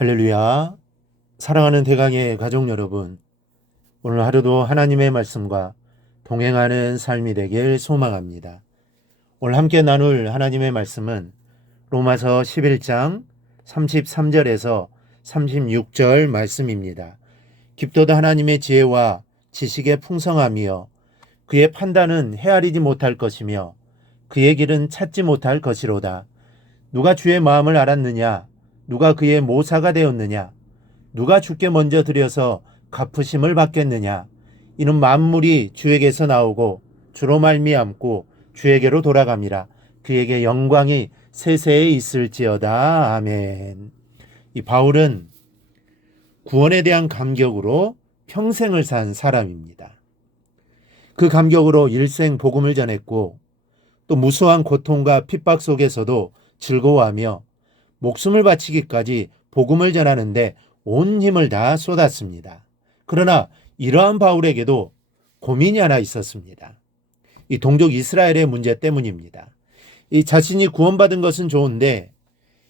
할렐루야. 사랑하는 대강의 가족 여러분, 오늘 하루도 하나님의 말씀과 동행하는 삶이 되길 소망합니다. 오늘 함께 나눌 하나님의 말씀은 로마서 11장 33절에서 36절 말씀입니다. 깊도다 하나님의 지혜와 지식의 풍성함이여 그의 판단은 헤아리지 못할 것이며 그의 길은 찾지 못할 것이로다. 누가 주의 마음을 알았느냐? 누가 그의 모사가 되었느냐? 누가 주께 먼저 드려서 갚으심을 받겠느냐? 이는 만물이 주에게서 나오고 주로 말미암고 주에게로 돌아감이라. 그에게 영광이 세세에 있을지어다. 아멘. 이 바울은 구원에 대한 감격으로 평생을 산 사람입니다. 그 감격으로 일생 복음을 전했고 또 무수한 고통과 핍박 속에서도 즐거워하며 목숨을 바치기까지 복음을 전하는데 온 힘을 다 쏟았습니다. 그러나 이러한 바울에게도 고민이 하나 있었습니다. 이 동족 이스라엘의 문제 때문입니다. 이 자신이 구원받은 것은 좋은데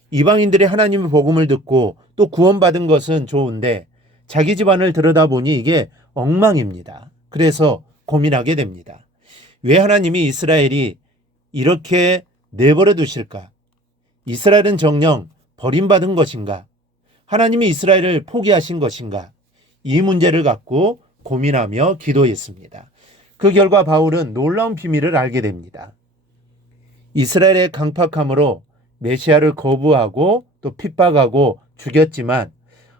이방인들이 하나님의 복음을 듣고 또 구원받은 것은 좋은데 자기 집안을 들여다보니 이게 엉망입니다. 그래서 고민하게 됩니다. 왜 하나님이 이스라엘이 이렇게 내버려 두실까? 이스라엘은 정녕 버림받은 것인가? 하나님이 이스라엘을 포기하신 것인가? 이 문제를 갖고 고민하며 기도했습니다. 그 결과 바울은 놀라운 비밀을 알게 됩니다. 이스라엘의 강팍함으로 메시아를 거부하고 또 핍박하고 죽였지만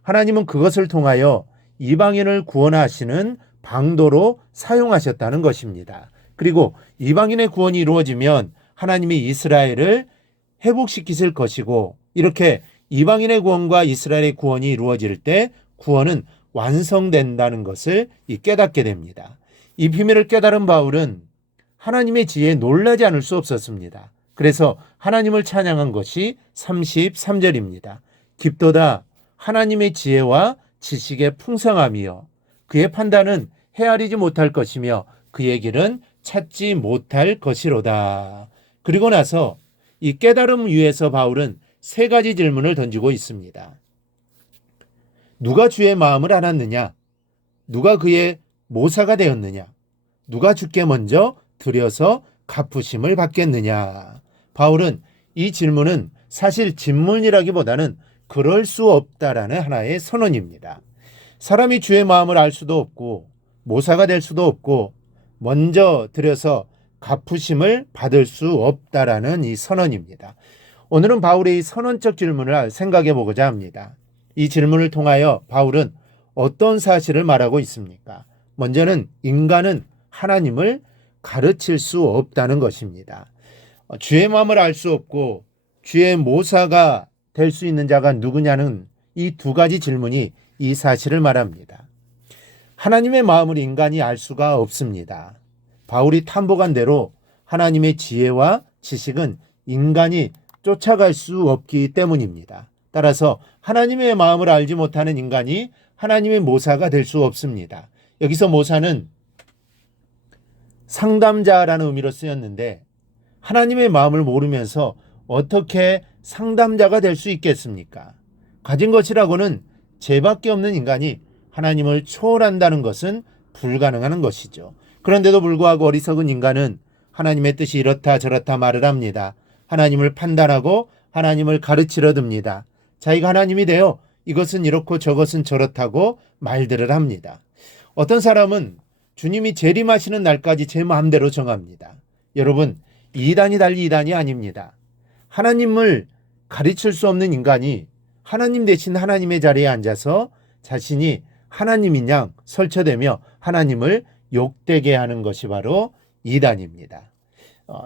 하나님은 그것을 통하여 이방인을 구원하시는 방도로 사용하셨다는 것입니다. 그리고 이방인의 구원이 이루어지면 하나님이 이스라엘을 회복시키실 것이고 이렇게 이방인의 구원과 이스라엘의 구원이 이루어질 때 구원은 완성된다는 것을 깨닫게 됩니다. 이 비밀을 깨달은 바울은 하나님의 지혜에 놀라지 않을 수 없었습니다. 그래서 하나님을 찬양한 것이 33절입니다. 깊도다 하나님의 지혜와 지식의 풍성함이여 그의 판단은 헤아리지 못할 것이며 그의 길은 찾지 못할 것이로다. 그리고 나서 이 깨달음 위에서 바울은 세 가지 질문을 던지고 있습니다. 누가 주의 마음을 알았느냐? 누가 그의 모사가 되었느냐? 누가 주께 먼저 드려서 갚으심을 받겠느냐? 바울은 이 질문은 사실 질문이라기보다는 그럴 수 없다라는 하나의 선언입니다. 사람이 주의 마음을 알 수도 없고 모사가 될 수도 없고 먼저 드려서 갚으심을 받을 수 없다라는 이 선언입니다. 오늘은 바울의 이 선언적 질문을 생각해 보고자 합니다. 이 질문을 통하여 바울은 어떤 사실을 말하고 있습니까? 먼저는 인간은 하나님을 가르칠 수 없다는 것입니다. 주의 마음을 알 수 없고 주의 모사가 될 수 있는 자가 누구냐는 이 두 가지 질문이 이 사실을 말합니다. 하나님의 마음을 인간이 알 수가 없습니다. 바울이 탐복한 대로 하나님의 지혜와 지식은 인간이 쫓아갈 수 없기 때문입니다. 따라서 하나님의 마음을 알지 못하는 인간이 하나님의 모사가 될 수 없습니다. 여기서 모사는 상담자라는 의미로 쓰였는데 하나님의 마음을 모르면서 어떻게 상담자가 될 수 있겠습니까? 가진 것이라고는 죄밖에 없는 인간이 하나님을 초월한다는 것은 불가능한 것이죠. 그런데도 불구하고 어리석은 인간은 하나님의 뜻이 이렇다 저렇다 말을 합니다. 하나님을 판단하고 하나님을 가르치려 듭니다. 자기가 하나님이 되어 이것은 이렇고 저것은 저렇다고 말들을 합니다. 어떤 사람은 주님이 재림하시는 날까지 제 마음대로 정합니다. 여러분, 이단이 달리 이단이 아닙니다. 하나님을 가르칠 수 없는 인간이 하나님 대신 하나님의 자리에 앉아서 자신이 하나님인 양 설쳐대며 하나님을 욕되게 하는 것이 바로 이단입니다.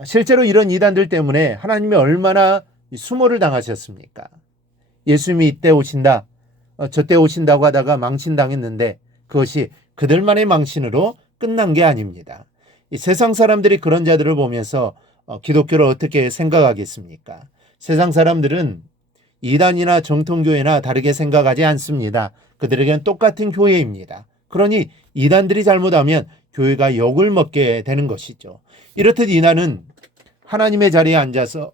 실제로 이런 이단들 때문에 하나님이 얼마나 수모를 당하셨습니까? 예수님이 이때 오신다, 저때 오신다고 하다가 망신당했는데 그것이 그들만의 망신으로 끝난 게 아닙니다. 이 세상 사람들이 그런 자들을 보면서 기독교를 어떻게 생각하겠습니까? 세상 사람들은 이단이나 정통교회나 다르게 생각하지 않습니다. 그들에겐 똑같은 교회입니다. 그러니 이단들이 잘못하면 교회가 욕을 먹게 되는 것이죠. 이렇듯 이단은 하나님의 자리에 앉아서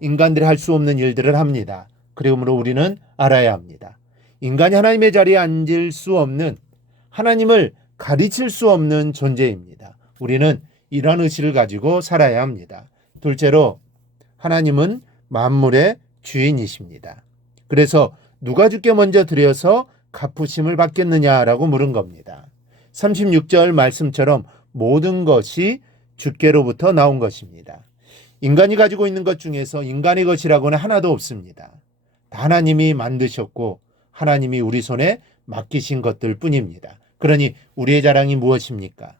인간들이 할 수 없는 일들을 합니다. 그러므로 우리는 알아야 합니다. 인간이 하나님의 자리에 앉을 수 없는, 하나님을 가르칠 수 없는 존재입니다. 우리는 이런 의식을 가지고 살아야 합니다. 둘째로, 하나님은 만물의 주인이십니다. 그래서 누가 주께 먼저 드려서 갚으심을 받겠느냐라고 물은 겁니다. 36절 말씀처럼 모든 것이 주께로부터 나온 것입니다. 인간이 가지고 있는 것 중에서 인간의 것이라고는 하나도 없습니다. 다 하나님이 만드셨고 하나님이 우리 손에 맡기신 것들 뿐입니다. 그러니 우리의 자랑이 무엇입니까?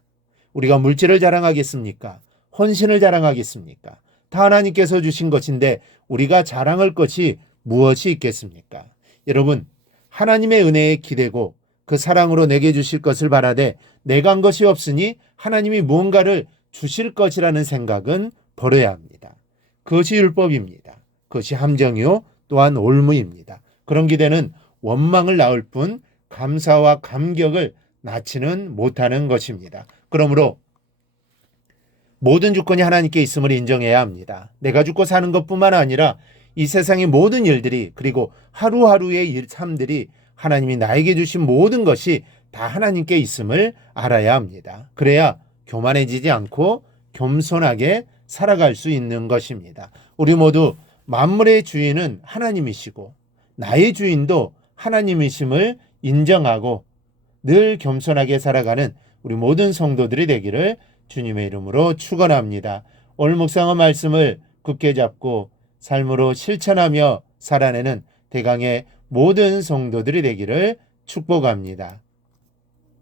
우리가 물질을 자랑하겠습니까? 헌신을 자랑하겠습니까? 다 하나님께서 주신 것인데 우리가 자랑할 것이 무엇이 있겠습니까? 여러분, 하나님의 은혜에 기대고 그 사랑으로 내게 주실 것을 바라되 내가 한 것이 없으니 하나님이 무언가를 주실 것이라는 생각은 버려야 합니다. 그것이 율법입니다. 그것이 함정이요 또한 올무입니다. 그런 기대는 원망을 낳을 뿐 감사와 감격을 낳지는 못하는 것입니다. 그러므로 모든 주권이 하나님께 있음을 인정해야 합니다. 내가 죽고 사는 것뿐만 아니라 이 세상의 모든 일들이, 그리고 하루하루의 삶들이 하나님이 나에게 주신 모든 것이 다 하나님께 있음을 알아야 합니다. 그래야 교만해지지 않고 겸손하게 살아갈 수 있는 것입니다. 우리 모두 만물의 주인은 하나님이시고 나의 주인도 하나님이심을 인정하고 늘 겸손하게 살아가는 우리 모든 성도들이 되기를 주님의 이름으로 축원합니다. 오늘 묵상한 말씀을 굳게 잡고 삶으로 실천하며 살아내는 대강의 모든 성도들이 되기를 축복합니다.